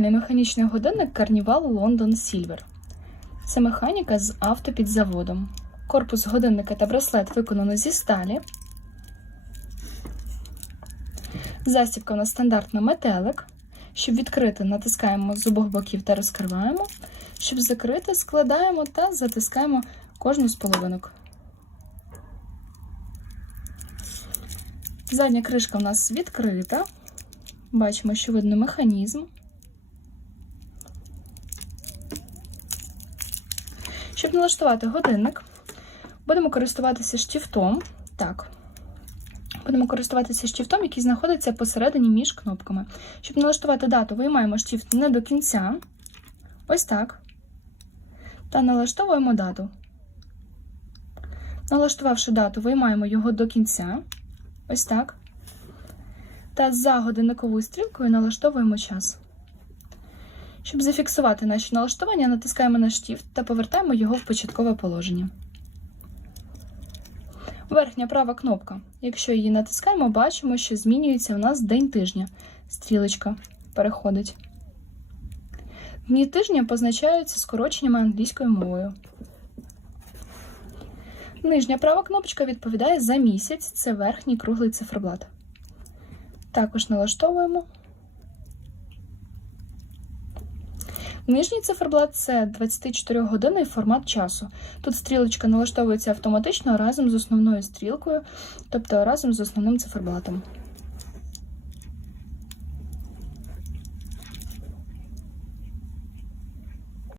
Ідеальний механічний годинник Carnival London Silver. Це механіка з автопідзаводом. Корпус годинника та браслет виконано зі сталі. Застібка у нас стандартна метелик. Щоб відкрити, натискаємо з обох боків та розкриваємо. Щоб закрити, складаємо та затискаємо кожну з половинок. Задня кришка у нас відкрита. Бачимо, що видно механізм. Щоб налаштувати годинник, будемо користуватися штифтом. Так. Будемо користуватися штифтом, який знаходиться посередині між кнопками. Щоб налаштувати дату, виймаємо штифт не до кінця. Ось так. Та налаштовуємо дату. Налаштувавши дату, виймаємо його до кінця. Ось так. Та за годинниковою стрілкою налаштовуємо час. Щоб зафіксувати наші налаштування, натискаємо на штифт та повертаємо його в початкове положення. Верхня права кнопка. Якщо її натискаємо, бачимо, що змінюється у нас день тижня. Стрілочка переходить. Дні тижня позначаються скороченнями англійською мовою. Нижня права кнопочка відповідає за місяць, це верхній круглий циферблат. Також налаштовуємо. Нижній циферблат це 24-годинний формат часу. Тут стрілочка налаштовується автоматично разом з основною стрілкою, тобто разом з основним циферблатом.